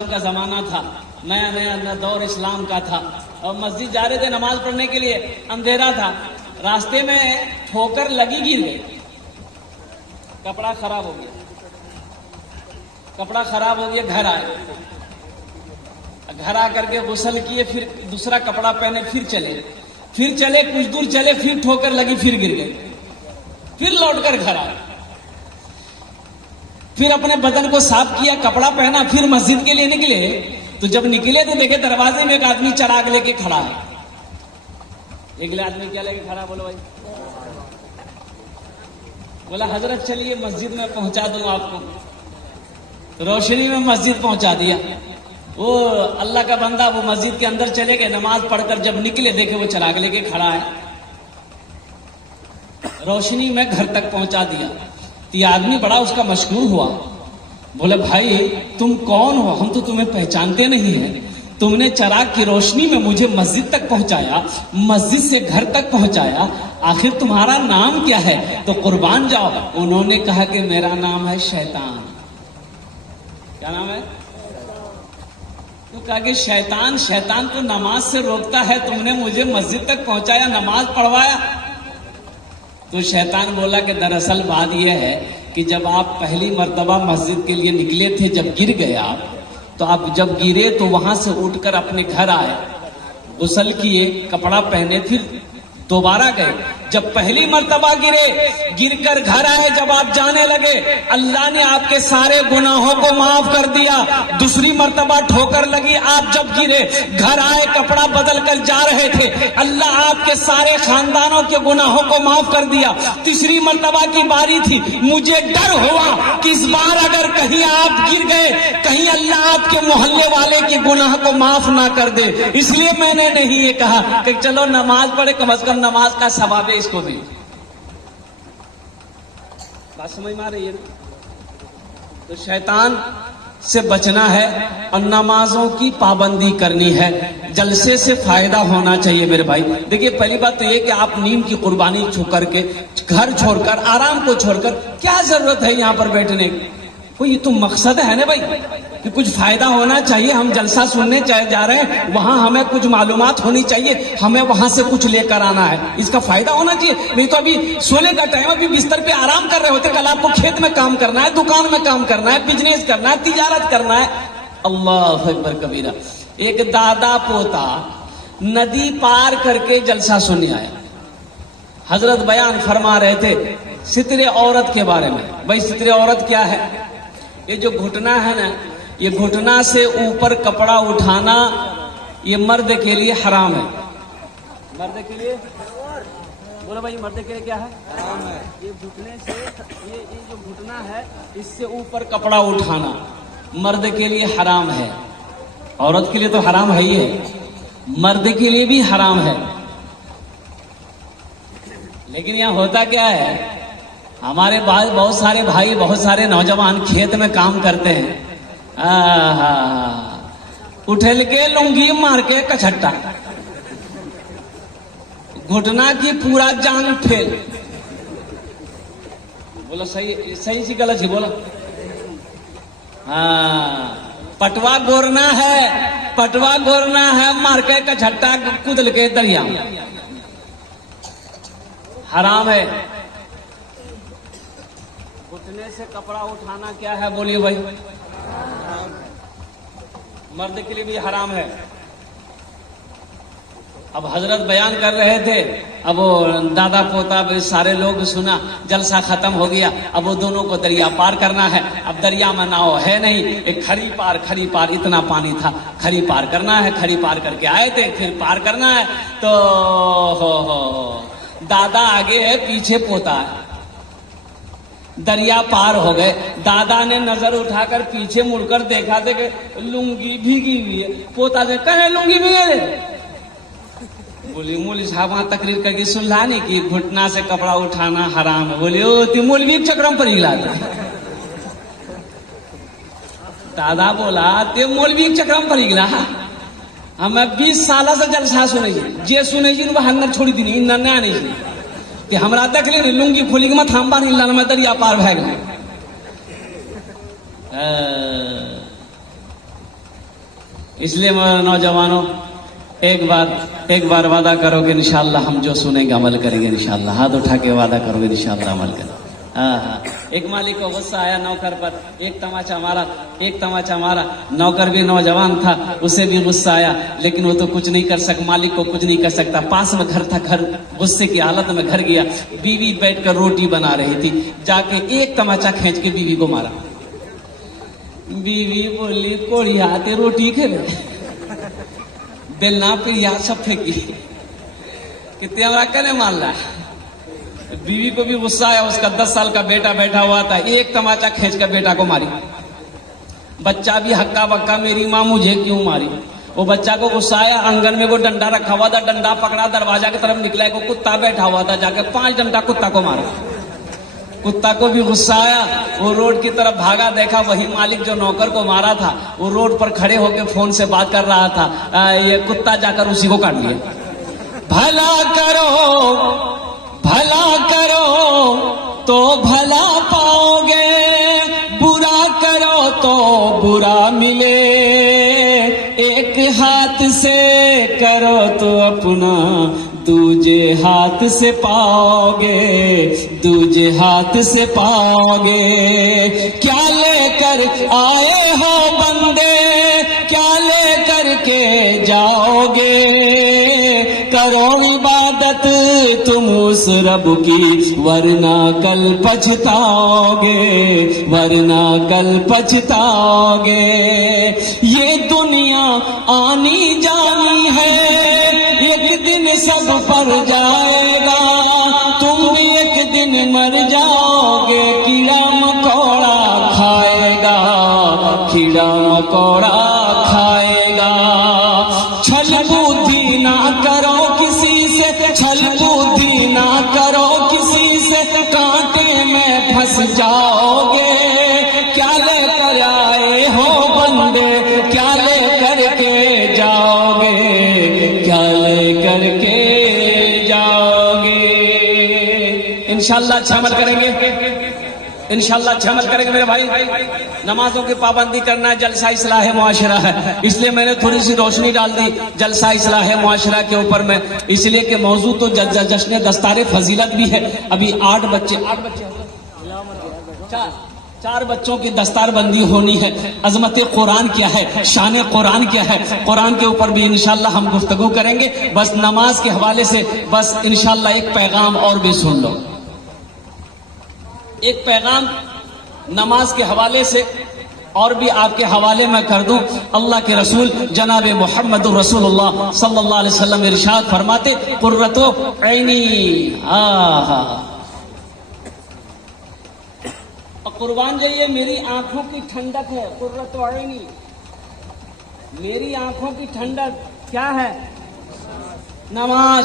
का जमाना था, नया नया दौर इस्लाम का था और मस्जिद जा रहे थे नमाज पढ़ने के लिए। अंधेरा था, रास्ते में ठोकर लगी, गिर गई, कपड़ा खराब हो गया। घर आए, घर आकर के गुस्ल किए, फिर दूसरा कपड़ा पहने, फिर चले कुछ दूर चले, फिर ठोकर लगी, फिर गिर गए, फिर लौटकर घर आए, फिर अपने बदन को साफ किया, कपड़ा पहना, फिर मस्जिद के लिए निकले। तो जब निकले तो देखे दरवाजे में एक आदमी चिराग लेके खड़ा है। एक आदमी क्या लेके खड़ा, बोलो भाई? बोला हजरत चलिए मस्जिद में पहुंचा दूं आपको। रोशनी में मस्जिद पहुंचा दिया। वो अल्लाह का बंदा वो मस्जिद के अंदर चले गए, नमाज पढ़कर जब निकले देखे वो चिराग लेके खड़ा है। रोशनी में घर तक पहुंचा दिया। ये आदमी बड़ा उसका मशहूर हुआ। बोले भाई तुम कौन हो? हम तो तुम्हें पहचानते नहीं हैं। तुमने चिराग की रोशनी में मुझे मस्जिद तक पहुंचाया, मस्जिद से घर तक पहुंचाया, आखिर तुम्हारा नाम क्या है? तो कुर्बान जाओ। उन्होंने कहा कि मेरा नाम है शैतान। क्या नाम है? तो कहा कि शैतान को नमाज से रोकता है, तुमने मुझे मस्जिद तक पहुंचाया, नमाज पढ़वाया। तो शैतान बोला कि दरअसल बात यह है कि जब आप पहली मर्तबा मस्जिद के लिए निकले थे, जब गिर गए आप, तो आप जब गिरे तो वहां से उठकर अपने घर आए, गुस्ल किए, कपड़ा पहने, फिर दोबारा गए। जब पहली मर्तबा गिरकर घर आए, जब आप जाने लगे, अल्लाह ने आपके सारे गुनाहों को माफ कर दिया। दूसरी मर्तबा ठोकर लगी, आप जब गिरे, घर आए, कपड़ा बदल कर जा रहे थे, अल्लाह आपके सारे खानदानों के गुनाहों को माफ कर दिया। तीसरी मर्तबा की बारी थी, मुझे डर हुआ कि इस बार अगर कहीं आप गिर गए, कहीं अल्लाह आपके मोहल्ले वाले के गुनाह को माफ ना कर दे, इसलिए मैंने नहीं ये कहा कि चलो नमाज पढ़े, कम से कम नमाज का सवाब है इसको भी। बात समझ में आ रही है? तो शैतान से बचना है और नमाजों की पाबंदी करनी है। जलसे से फायदा होना चाहिए मेरे भाई। देखिए पहली बात तो ये कि आप नींद की कुर्बानी छोड़ के, घर छोड़कर, आराम को छोड़कर, क्या जरूरत है यहाँ पर बैठने की? कोई तो मकसद है ना भाई कि कुछ फायदा होना चाहिए। हम जलसा सुनने जा रहे हैं, वहां हमें कुछ मालूमात होनी चाहिए, हमें वहां से कुछ लेकर आना है, इसका फायदा होना चाहिए। नहीं तो अभी सोने का टाइम, अभी बिस्तर पे आराम कर रहे होते, कल आपको खेत में काम करना है, दुकान में काम करना है, बिजनेस करना है, तिजारत करना है। अल्लाह अकबर कबीरा। एक दादा पोता नदी पार करके जलसा सुनने आया। हजरत बयान फरमा रहे थे सितरे औरत के बारे में। भाई सितरे औरत क्या है? ये जो घुटना है ना, ये घुटना से ऊपर कपड़ा उठाना, ये मर्द के लिए हराम है। मर्द के लिए बोलो भाई, मर्द के लिए क्या है? हराम है। ये घुटने से, ये जो घुटना है, इससे ऊपर कपड़ा उठाना मर्द के लिए हराम है। औरत के लिए तो हराम है ही है, मर्द के लिए भी हराम है। लेकिन यहाँ होता क्या है, हमारे पास बहुत सारे भाई, बहुत सारे नौजवान खेत में काम करते हैं, उठल के लुंगी मार के कछट्टा, घुटना की पूरा जान फेल। बोलो सही सी गलत ही बोला? पटवा गोरना है, मार के कछट्टा, कूदल के दरिया में, हराम है। घुटने से कपड़ा उठाना क्या है बोलिए भाई? मर्द के लिए भी हराम है। अब हजरत बयान कर रहे थे, अब वो दादा पोता सारे लोग सुना, जलसा खत्म हो गया। अब वो दोनों को दरिया पार करना है। अब दरिया में नाव है नहीं, एक खरी पार, इतना पानी था, खरी पार करना है। खरी पार करके आए थे, फिर पार करना है। तो दादा आगे है, पीछे पोता है। दरिया पार हो गए, दादा ने नजर उठाकर पीछे मुड़कर देखा थे कि लुंगी भीगी हुई है। पोता ने कहे लुंगी भीगे? बोली मौलवी साहब वहां तकरीर करके सुनलाने की घुटना से कपड़ा उठाना हराम है। बोले ओ ती मौलवी चक्रम पर हिला। दादा बोला ते मौलवी चक्रम पर हिला। हमें 20 साल से जलसा सुने, जे सुने हन्नर छोड़ी दी नहीं कि हमरा देख ले लुंगी खोली के मत हम बार हिला में दरिया पार भए गए। इसलिए मेरे नौजवानों, एक बार वादा करोगे इंशाल्लाह हम जो सुनेंगे अमल करेंगे इंशाल्लाह। हाथ उठा के वादा करोगे इंशाल्लाह अमल करेंगे। हाँ, एक मालिक को गुस्सा आया नौकर पर, एक तमाचा मारा। नौकर भी नौजवान था, उसे भी गुस्सा आया, लेकिन वो तो कुछ नहीं कर सकता, मालिक को कुछ नहीं कर सकता। पास में घर था, घर गुस्से की हालत में घर गया। बीवी बैठकर रोटी बना रही थी, जाके एक तमाचा खींच के बीवी को मारा। बीवी बोली कोड़ी आते रोटी खेले बेलना पे याद सब फेंकी कितने हमारा कने मान रहा है। बीवी को भी गुस्सा आया, उसका 10 साल का बेटा बैठा हुआ था, एक तमाचा खींच कर बेटा को मारी। बच्चा भी हक्का बक्का, मेरी माँ मुझे क्यों मारी। वो बच्चा को गुस्सा आया, आंगन में वो डंडा रखा हुआ था, डंडा पकड़ा, दरवाजा की तरफ निकला, को कुत्ता बैठा हुआ था, जाके 5 डंडा कुत्ता को मारा। कुत्ता को भी गुस्सा आया, वो रोड की तरफ भागा, देखा वही मालिक जो नौकर को मारा था वो रोड पर खड़े होकर फोन से बात कर रहा था। ये कुत्ता जाकर उसी को काट लिया। भला करो तो भला पाओगे, बुरा करो तो बुरा मिले। एक हाथ से करो तो अपना दूजे हाथ से पाओगे, दूजे हाथ से पाओगे। क्या लेकर आए हो बंदे, क्या लेकर के जाओगे। करो इबादत तुम उस रब की, वरना कल पछताओगे, वरना कल पछताओगे। ये दुनिया आनी जानी है, एक दिन सब पर जाएगा। तुम भी एक दिन मर जाओगे, कीड़ा मकोड़ा खाएगा, कीड़ा मकोड़ा खाएगा। छल बुद्धि ना करो किसी से, छल बुद्धि ना करो किसी से, कांटे में फंस जाओगे। क्या लेकर आए हो बंदे, क्या लेकर के जाओगे, क्या लेकर के जाओगे। इंशाल्लाह अच्छा अमल करेंगे, इंशाल्लाह अच्छा अमल करेंगे मेरे भाई। नमाजों की पाबंदी करना जलसा इस्लाह मुआशरा है, इसलिए मैंने थोड़ी सी रोशनी डाल दी जलसा इस्लाह मुआशरा के ऊपर में, इसलिए कि मौजू तो जश्न दस्तार फजीलत भी है। अभी 8 बच्चे 4 बच्चों की दस्तारबंदी होनी है। अजमत कुरान क्या है, शान कुरान क्या है, कुरान के ऊपर भी इंशाल्लाह हम गुफ्तगू करेंगे। बस नमाज के हवाले से बस इंशाल्लाह एक पैगाम और भी सुन लो। एक पैगाम नमाज के हवाले से और भी आपके हवाले में कर दूं। अल्लाह के रसूल जनाब मोहम्मद रसूलुल्लाह सल्लल्लाहु अलैहि वसल्लम इरशाद फरमाते, कुर्रतो ऐनी, कुर्बान जाइए मेरी आंखों की ठंडक है। कुर्रतो ऐनी, मेरी आंखों की ठंडक क्या है? नमाज।